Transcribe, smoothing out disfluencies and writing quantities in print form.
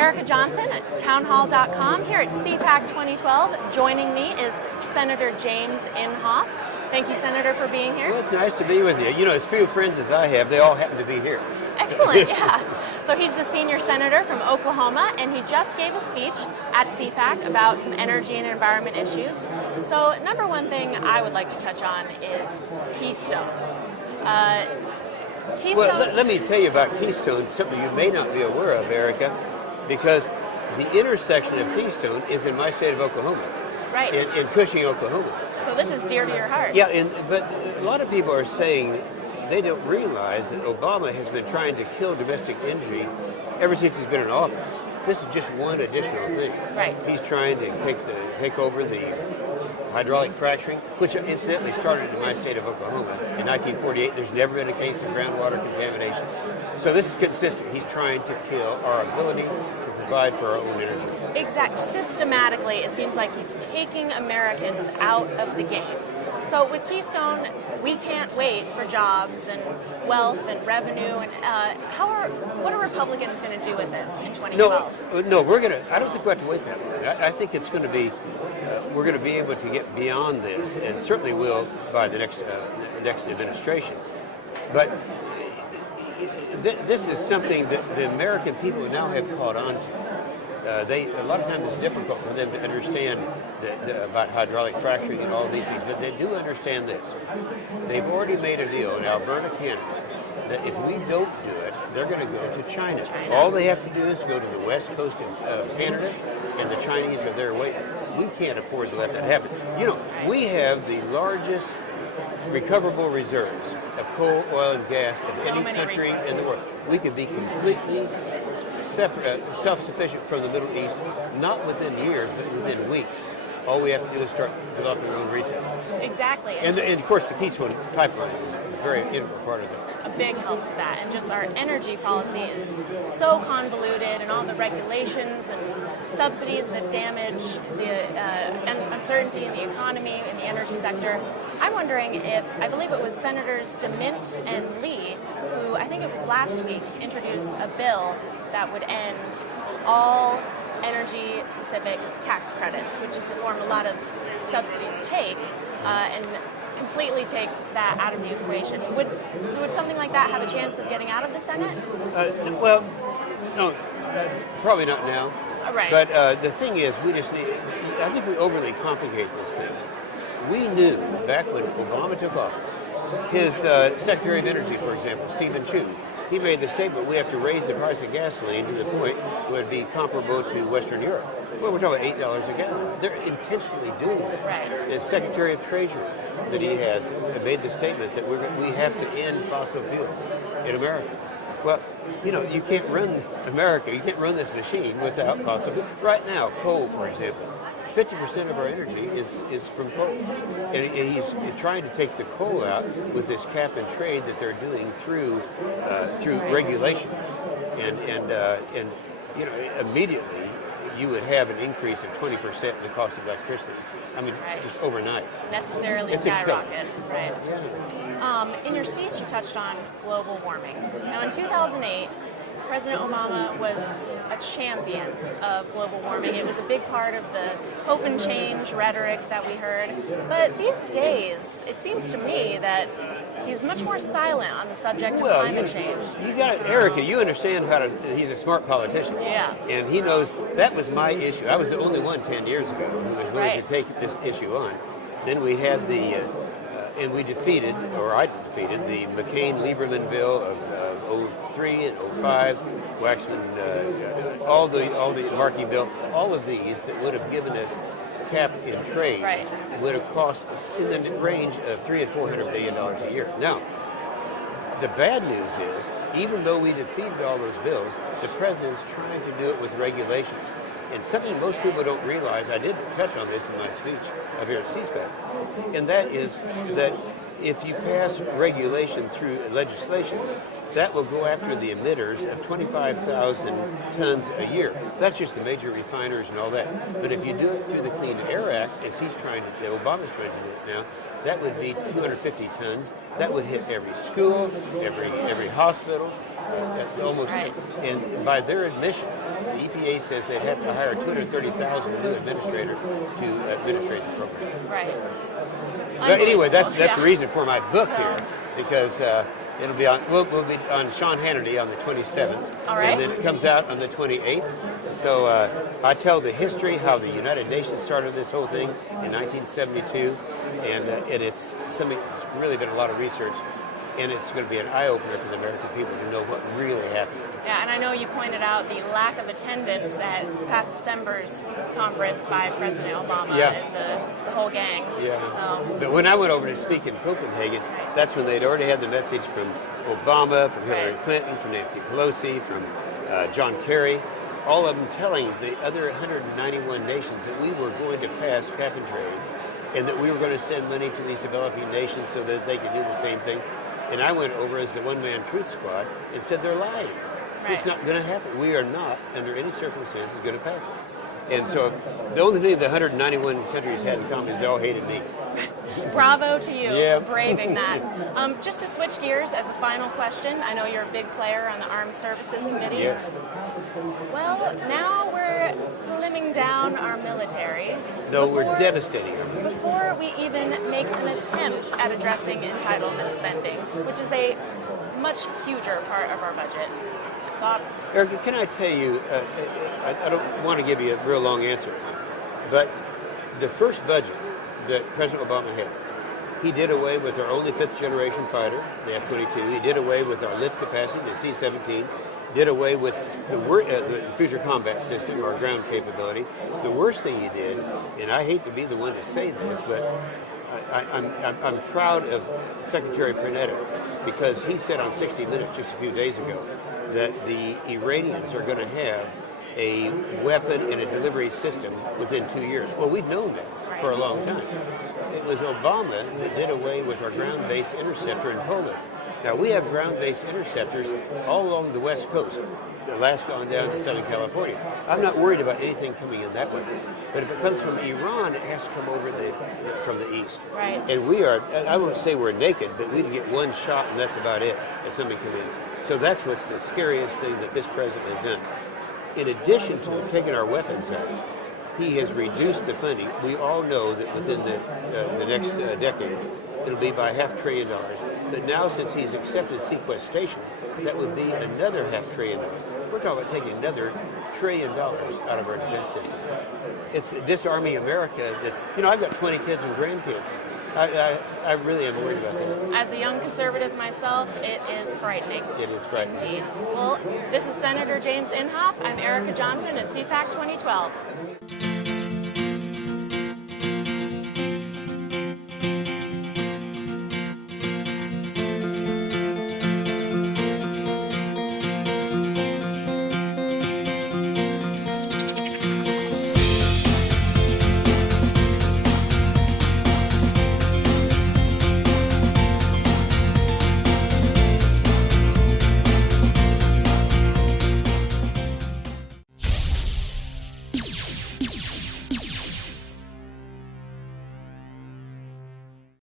Erica Johnson at townhall.com here at CPAC 2012. Joining me is Senator James Inhofe. Thank you, Senator, for being here. Well, it's nice to be with you. You know, as few friends as I have, they all happen to be here. Excellent, yeah. So he's the senior senator from Oklahoma, and he just gave a speech at CPAC about some energy and environment issues. So number one thing I would like to touch on is Keystone. Well, let me tell you about Keystone, something you may not be aware of, Erica, because the intersection of Keystone is in my state of Oklahoma. Right. In Cushing, Oklahoma. So this is dear to your heart. Yeah, but a lot of people are saying they don't realize that Obama has been trying to kill domestic energy ever since he's been in office. This is just one additional thing. Right. He's trying to take over the hydraulic fracturing, which incidentally started in my state of Oklahoma in 1948. There's never been a case of groundwater contamination. So this is consistent. He's trying to kill our ability to provide for our own energy. Systematically, it seems like he's taking Americans out of the game. So with Keystone, we can't wait for jobs and wealth and revenue. And what are Republicans going to do with this in 2012? No, I don't think we have to wait that long. I think it's going to be. We're going to be able to get beyond this, and certainly will by the next administration. But this is something that the American people now have caught on to. A lot of times it's difficult for them to understand about hydraulic fracturing and all these things, but they do understand this. They've already made a deal in Alberta, Canada, that if we don't do it, they're going to go to China. All they have to do is go to the west coast of Canada, and the Chinese are there waiting. We can't afford to let that happen. You know, we have the largest recoverable reserves of coal, oil, and gas of any country in the world. We could be completely self-sufficient from the Middle East, not within years, but within weeks. All we have to do is start developing our own resources. Exactly. And of course, the Keystone pipeline is a very integral part of that. A big help to that. And just our energy policy is so convoluted, and all the regulations and subsidies that damage the uncertainty in the economy, in the energy sector. I'm wondering if, I believe it was Senators DeMint and Lee, who I think it was last week, introduced a bill that would end all energy-specific tax credits, which is the form a lot of subsidies take, and completely take that out of the equation. Would something like that have a chance of getting out of the Senate? Well, no, probably not now. Right. But the thing is, I think we overly complicate this thing. We knew back when Obama took office, his Secretary of Energy, for example, Stephen Chu, he made the statement, we have to raise the price of gasoline to the point where it would be comparable to Western Europe. Well, we're talking about $8 a gallon. They're intentionally doing that. Right. The Secretary of Treasury that he has made the statement that we have to end fossil fuels in America. Well, you know, you can't run America, you can't run this machine without fossil fuels. Right now, coal, for example, 50% of our energy is from coal. And he's trying to take the coal out with this cap and trade that they're doing through regulations. And you know, immediately you would have an increase of 20% in the cost of electricity. I mean, just overnight. Necessarily skyrocket, right? Yeah. In your speech, you touched on global warming. Now, in 2008, President Obama was a champion of global warming. It was a big part of the hope and change rhetoric that we heard. But these days, it seems to me that he's much more silent on the subject of climate change. You got it, Erica. You understand he's a smart politician. Yeah. And he knows that was my issue. I was the only one 10 years ago who was willing to take this issue on. Then we had and I defeated the McCain-Lieberman bill of 03 and 05, Waxman, all the Markey bill, all of these that would have given us cap in trade would have cost in the range of $300 and $400 billion a year. Now, the bad news is, even though we defeated all those bills, the president's trying to do it with regulations. And something most people don't realize, I did touch on this in my speech up here at CPAC, and that is that if you pass regulation through legislation, that will go after the emitters of 25,000 tons a year. That's just the major refiners and all that. But if you do it through the Clean Air Act, as Obama's trying to do it now, that would be 250 tons. That would hit every school, every hospital, almost. Right. And by their admission, the EPA says they'd have to hire 230,000 new administrators to administrate the program. Right. But anyway, that's Yeah. the reason for my book here, because it'll be on. We'll be on Sean Hannity on the 27th, All right. and then it comes out on the 28th. So I tell the history, how the United Nations started this whole thing in 1972, and it's something that's really been a lot of research, and it's going to be an eye opener for the American people to know what really happened. Yeah, and I know you pointed out the lack of attendance at past December's conference by President Obama Yeah. and the whole gang. Yeah. But when I went over to speak in Copenhagen, that's when they'd already had the message from Obama, from Hillary Right. Clinton, from Nancy Pelosi, from John Kerry, all of them telling the other 191 nations that we were going to pass cap and trade, and that we were going to send money to these developing nations so that they could do the same thing. And I went over as the one-man truth squad and said they're lying. Right. It's not going to happen. We are not, under any circumstances, going to pass it. And so the only thing the 191 countries had in common is they all hated me. Bravo to you Yeah. for braving that. Just to switch gears as a final question, I know you're a big player on the Armed Services Committee. Yes. Well, now we're slimming down our military. No, we're Before- devastating them. Before we even make an attempt at addressing entitlement spending, which is a much huger part of our budget. Thoughts? Erica, can I tell you, I don't want to give you a real long answer, but the first budget that President Obama had, he did away with our only fifth-generation fighter, the F-22. He did away with our lift capacity, the C-17. Did away with the future combat system, our ground capability. The worst thing he did, and I hate to be the one to say this, but I'm proud of Secretary Panetta, because he said on 60 Minutes just a few days ago that the Iranians are going to have a weapon and a delivery system within 2 years. Well, we've known that for a long time. It was Obama that did away with our ground-based interceptor in Poland. Now, we have ground-based interceptors all along the West Coast, Alaska on down to Southern California. I'm not worried about anything coming in that way. But if it comes from Iran, it has to come over from the east. Right. And we are, I won't say we're naked, but we can get one shot and that's about it, if somebody comes in. So that's what's the scariest thing that this president has done. In addition to taking our weapons out, he has reduced the funding. We all know that within the next decade, it'll be by $500 billion. But now, since he's accepted sequestration, that would be another $500 billion. We're talking about taking another $1 trillion out of our defense system. It's disarming America. That's, I've got 20 kids and grandkids. I really am worried about that. As a young conservative myself, it is frightening. It is frightening. Indeed. Well, this is Senator James Inhofe. I'm Erica Johnson at CPAC 2012.